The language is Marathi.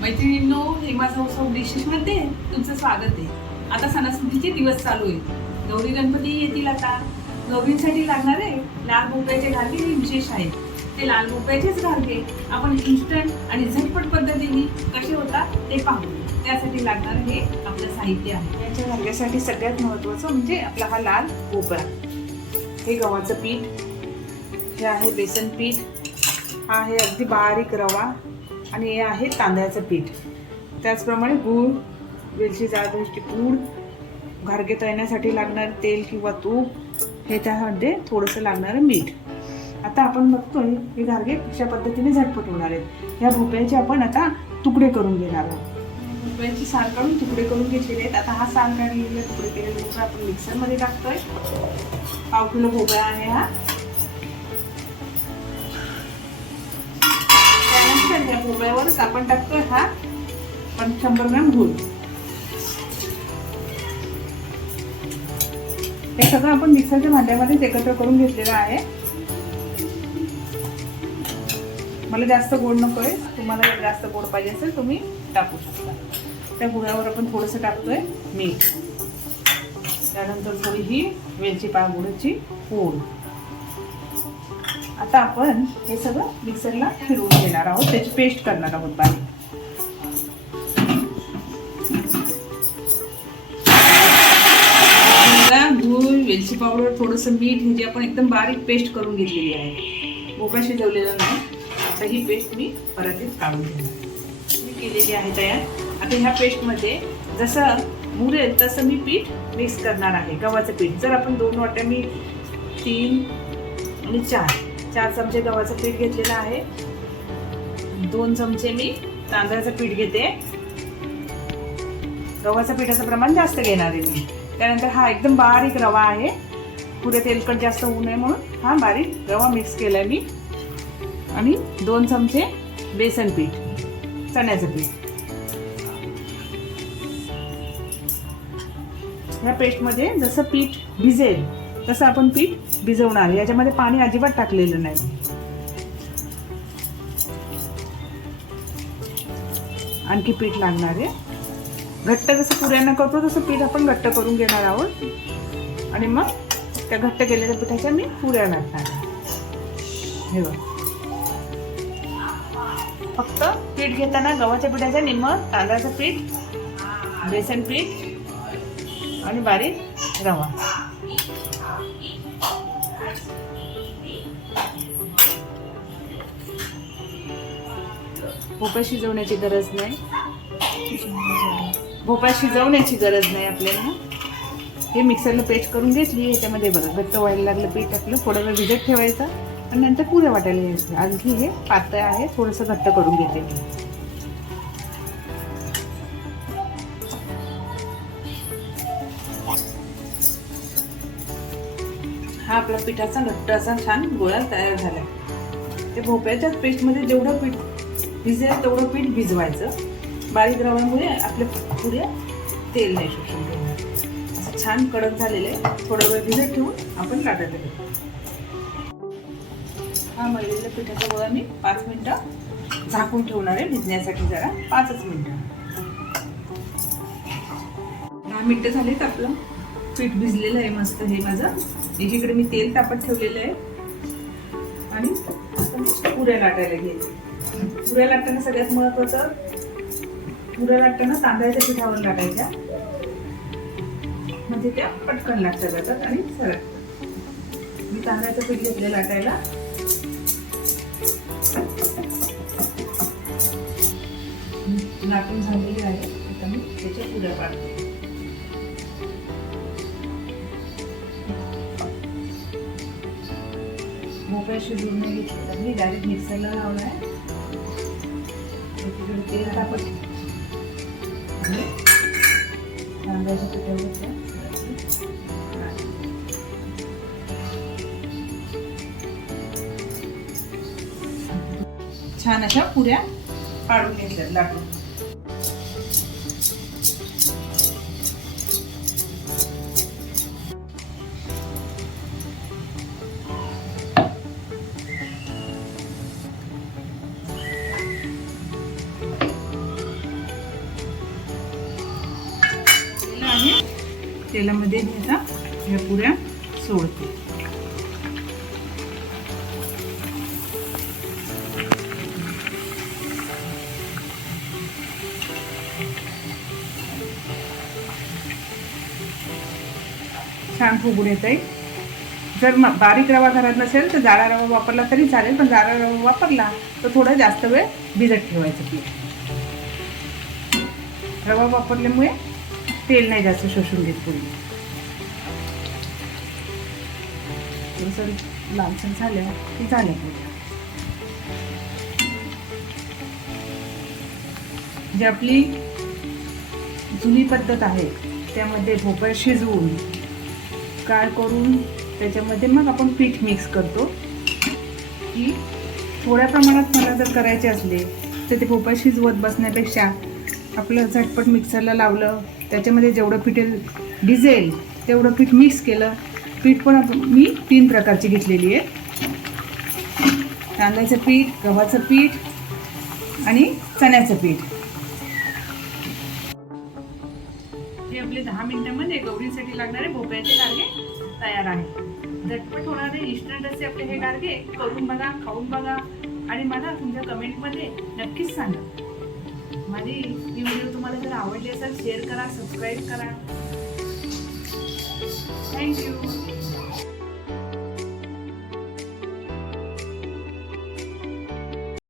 मैत्रिणींनो हे माझा उत्सव डिशेसमध्ये तुमचं स्वागत आहे. आता सणासुदीचे दिवस चालू आहेत. गौरी गणपती येतील आता. गौरींसाठी लागणारे लाल भोपळ्याचे घारगे हे विशेष आहेत. ते लाल भोपळ्याचेच घारगे आपण इन्स्टंट आणि झटपट पद्धतीने कसे होतात ते पाहू. त्यासाठी लागणार हे आपलं साहित्य आहे. याच्या घालण्यासाठी सगळ्यात महत्त्वाचं म्हणजे आपला हा लाल भोपळा. हे गव्हाचं पीठ हे आहे बेसन पीठ हा आहे अगदी बारीक रवा. आणि हे आहे तांदळाचं पीठ. त्याचप्रमाणे गूळ वेलची जाळभरची पूड घारगे तळण्यासाठी लागणारं तेल किंवा तूप हे त्यामध्ये थोडंसं लागणारं मीठ. आता आपण बघतोय हे घारगे कशा पद्धतीने झटपट होणार आहेत. ह्या भोपळ्याचे आपण आता तुकडे करून घेणार आहोत. भोपळ्याची साल काढून तुकडे करून घेतलेले आहेत. आता हा साल काढलेले तुकडे केलेले आपण मिक्सरमध्ये टाकतोय. पाव किलो भोपळा आहे हा. त्यानंतर या भोपळ्यावरच आपण टाकतोय हा पण शंभर ग्रॅम गुळ हे सगळं आपण मिक्सरच्या भांड्यामध्येच एकत्र करून घेतलेलं आहे. मला जास्त गोड नकोय. तुम्हाला जर जास्त गोड पाहिजे असेल तुम्ही टाकू शकता. त्या गुळावर आपण थोडंसं टाकतोय मीठ. त्यानंतर थोडी ही वेलची पागुडाची पूड. आता आपण हे सगळं मिक्सरला फिरवून घेणार आहोत. त्याची पेस्ट करणार आहोत बारीक. आता गूळ वेलची पावडर थोडंसं मीठ म्हणजे आपण एकदम बारीक पेस्ट करून घेतलेली आहे. भोपळा शिजवलेला नाही. आता ही पेस्ट मी परातीत काढून घेणार मी केलेली आहे तयार. आता ह्या पेस्टमध्ये जसं मुरेल तसं मी पीठ मिक्स करणार आहे. गव्हाचं पीठ. जर आपण दोन वाट्या मी तीन आणि चार चार चमचे गव्हाचं पीठ घेतलेलं आहे. दोन चमचे मी तांदळाचं पीठ घेते. गव्हाचं पिठाचं प्रमाण जास्त घेणार आहे मी. त्यानंतर हा एकदम बारीक रवा आहे. पुढे तेलकट जास्त होऊ नये म्हणून हा बारीक रवा मिक्स केलाय मी. आणि दोन चमचे बेसन पीठ चण्याचं पीठ. ह्या पेस्टमध्ये जसं पीठ भिजेल तसं आपण पीठ भिजवणार याच्यामध्ये पाणी अजिबात टाकलेलं नाही. आणखी पीठ लागणार आहे. घट्ट जसं पुऱ्यांना करतो तसं पीठ आपण घट्ट करून घेणार आहोत. आणि मग त्या घट्ट केलेल्या पिठाच्या मी पुऱ्या लाटणार हे बघ. फक्त पीठ घेताना गव्हाच्या पिठाचं निम्म तांदळाचं पीठ बेसन पीठ आणि बारीक रवा. भोपळा शिजवण्याची गरज नाही. भोपळा शिजवण्याची गरज नाही आपल्याला. हे मिक्सरला पेस्ट करून घेतली याच्यामध्ये बघा घट्ट व्हायला लागलं पीठ आपलं थोडा वेळ भिजत ठेवायचं आणि नंतर पुऱ्या वाटायला घ्यायचं आणखी हे पातळ आहे थोडंसं घट्ट करून घेते. हा आपला पिठाचा घट्ट असा छान गोळा तयार झाला. ते भोपळ्याच्या पेस्टमध्ये जेवढं पीठ भिजेल तेवढं पीठ भिजवायचं. बारीक रव्यामुळे आपल्या पुऱ्या तेल नाही शोषून घेणार. असं छान कडक झालेलं आहे. थोडा वेळ भिजत ठेवून आपण लाटायला घेतो हा मळलेल्या पिठाचा गोळा मी पाच मिनटं झाकून ठेवणार आहे भिजण्यासाठी जरा. पाचच मिनटं. दहा मिनटं झालीत आपलं. पीठ भिजलेलं आहे मस्त हे माझं. एकीकडे मी तेल तापत ठेवलेलं आहे. आणि पुऱ्या लाटायला घ्यायचं. पुऱ्या लाटताना सगळ्यात महत्वाचं पुऱ्या लाटताना तांदळाच्या पिठावर लाटायच्या. म्हणजे त्या पटकन लाटल्या जातात आणि सरळ. मी तांदळाचं पीठ घेतलं लाटायला. लाटून झालेली आहे. आता मी त्याच्या पुऱ्या पाडते मोकळ्या शिजून नाही तर मी डायरेक्ट मिक्सरला लावला आहे. तेल टाकत कांद्याच्या पिठावर छान अशा पुऱ्या पाडून घेतल्यात लाटून. तेलामध्ये मी आता ह्या पुऱ्या सोडते. छान फुगून येत आहे जर म- बारीक रवा घरात नसेल तर जाडा रवा वापरला तरी चालेल पण जाडा रवा वापरला तर थोडा जास्त वेळ भिजत ठेवायचं. पीठ रवा वापरल्यामुळे तेल नाही जास्त शोषून घेत पुरी लसूण लालसर झालं की झालं जी आपली जुनी पद्धत आहे त्यामध्ये भोपळ शिजवून काय करून त्याच्यामध्ये मग आपण पीठ मिक्स करतो. की थोड्या प्रमाणात मला जर करायचे असले तर ते भोपळ शिजवत बसण्यापेक्षा आपलं झटपट मिक्सरला लावलं त्याच्यामध्ये जेवढं पिठेल डिझेल तेवढं पीठ मिक्स केलं. पीठ पण मी तीन प्रकारची घेतलेली आहे. तांदळाचं पीठ गव्हाचं पीठ आणि चण्याचं पीठ. हे आपले दहा मिनिटांमध्ये गौरीसाठी लागणारे भोपळ्याचे गारगे तयार आहे झटपट होणारे इन्स्टंट असे आपले हे गारगे करून बघा खाऊन बघा आणि मला तुमच्या कमेंटमध्ये नक्कीच सांगा. माझी ही व्हिडिओ तुम्हाला जर आवडली असेल शेअर करा सबस्क्राईब करा. थँक्यू